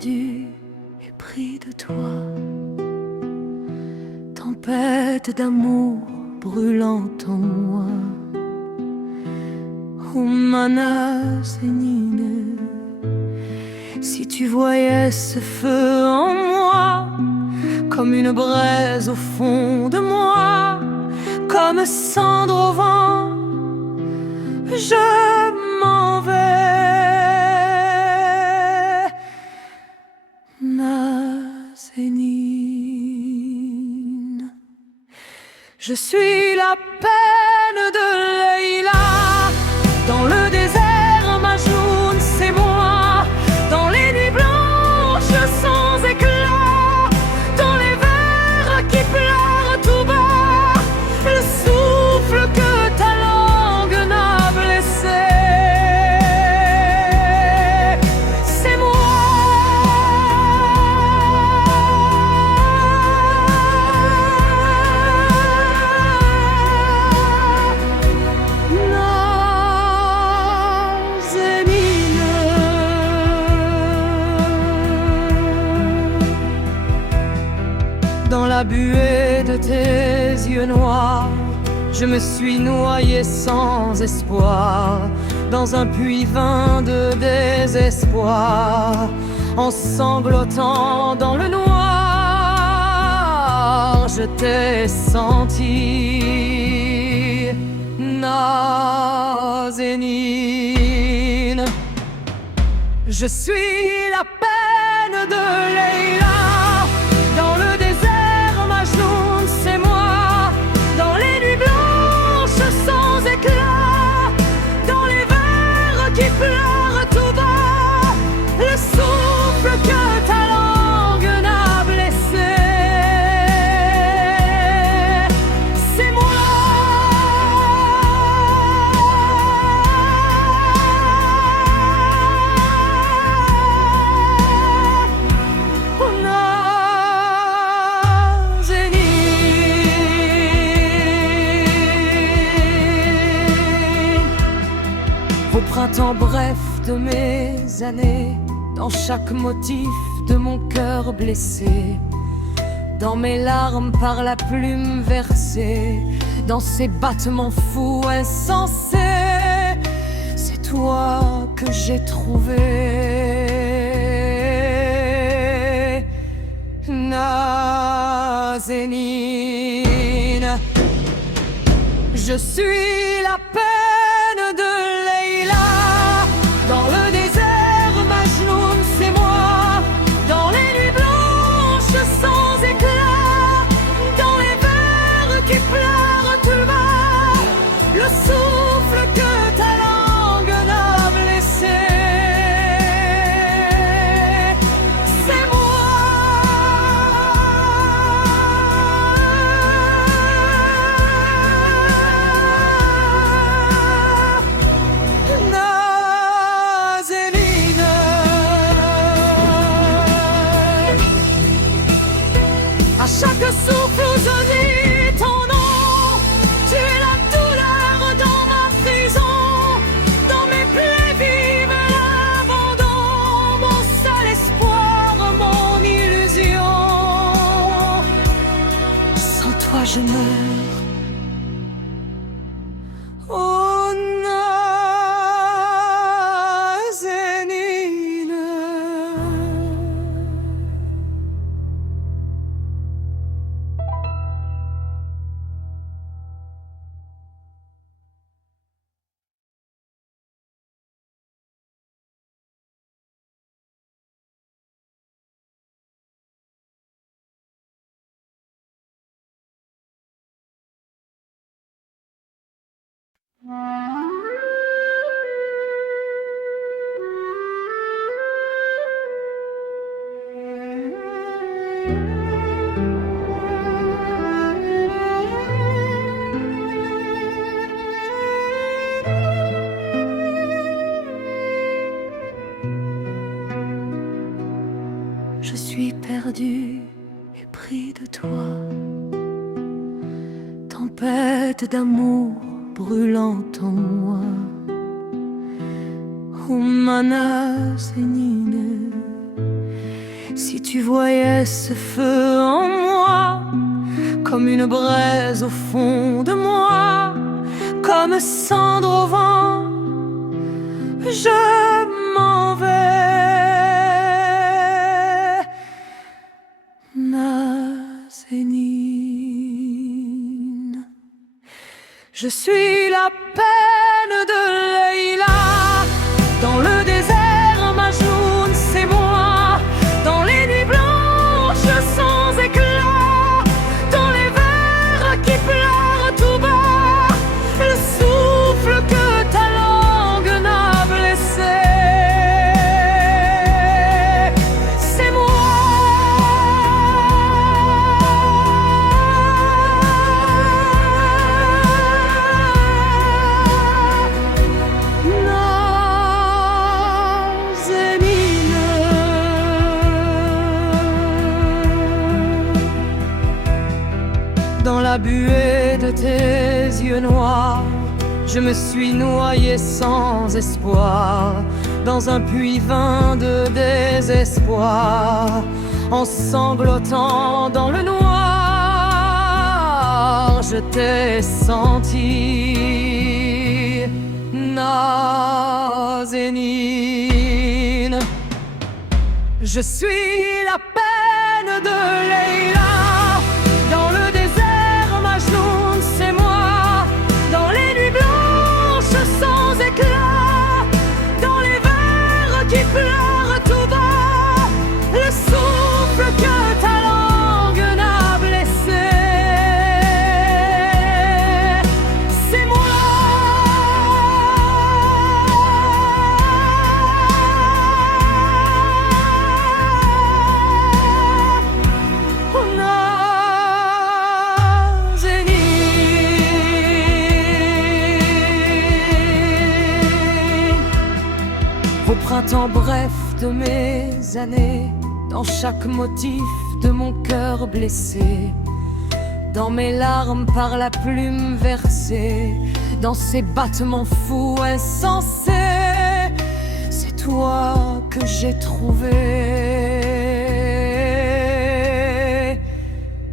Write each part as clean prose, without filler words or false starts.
perdu et pris de toi. Tempête d'amour brûlant en moi. Humana Zénine, si tu voyais ce feu en moi, comme une braise au fond de moi, comme cendre au vent, je m'en vais. Nazénine, je suis la peine de Leïla. Dans le désert, Majnoun, c'est moi. Dans les nuits blanches sans éclat, dans les vers qui pleurent tout bas, le souffle que ta langue n'a blessé, c'est moi. Dans la buée de tes yeux noirs, je me suis noyé sans espoir, dans un puits vain de désespoir, en sanglotant dans le noir. Je t'ai senti, Nazénine. Je suis la peine de Leïla. Dans le désert, Majnoun, c'est moi. Dans les nuits blanches sans éclat, dans les vers qui pleurent tout bas, le souffle que ta langue n'a blessé, c'est moi. Au printemps bref de mes années, dans chaque motif de mon cœur blessé, dans mes larmes par la plume versée, dans ces battements fous insensés, c'est toi que j'ai trouvé, Nazénine. Je suis la peine de Leïla. Dans le désert, Majnoun, c'est moi. Dans les nuits blanches sans éclat, dans les vers qui pleurent tout bas, le souffle que ta langue n'a blessé, c'est moi. À chaque souffle où je dis ton nom, tu es la douleur dans ma prison, dans mes plaies vives l'abandon, mon seul espoir, mon illusion. Sans toi je meurs. Oh Nazénine. Je suis perdu et pris de toi. Tempête d'amour brûlant en moi. Humana Zénine, Si tu voyais ce feu en moi, comme une braise au fond de moi, comme cendre au vent, je m'en vais, Nasénine. Je suis la peine de Leïla. Dans le désert, Majnoun, c'est moi. Dans les nuits blanches sans éclat, dans les vers qui pleurent tout bas, le souffle que ta langue n'a blessé, c'est moi. Dans la buée de tes yeux noirs, je me suis noyé sans espoir, dans un puits vain de désespoir, en sanglotant dans le noir, je t'ai senti, Nasénine. Je suis la peine de Leïla. Dans le désert, Majnoun, c'est moi. Dans les nuits blanches sans éclat, dans les vers qui pleurent tout bas, le souffle que ta langue n'a blessé, c'est moi. Au printemps bref de mes années, dans chaque motif de mon cœur blessé, dans mes larmes par la plume versée, dans ces battements fous insensés, c'est toi que j'ai trouvé,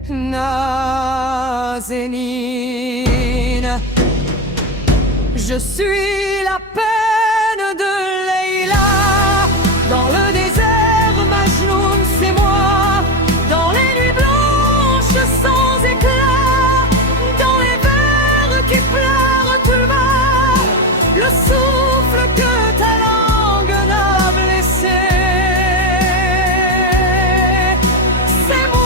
Nasénine. Je suis la peine de Leïla. Dans le désert, Majnoun, c'est moi. Dans les nuits blanches sans éclat, dans les vers qui pleurent tout bas, le souffle que ta langue n'a blessé, c'est moi.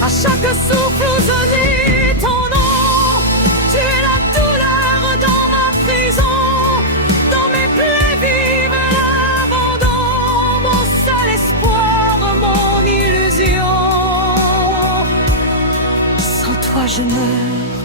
À chaque souffle où je dis ton nom, tu es la douleur dans ma prison, dans mes plaies vives l'abandon, mon seul espoir, mon illusion. Sans toi je meurs.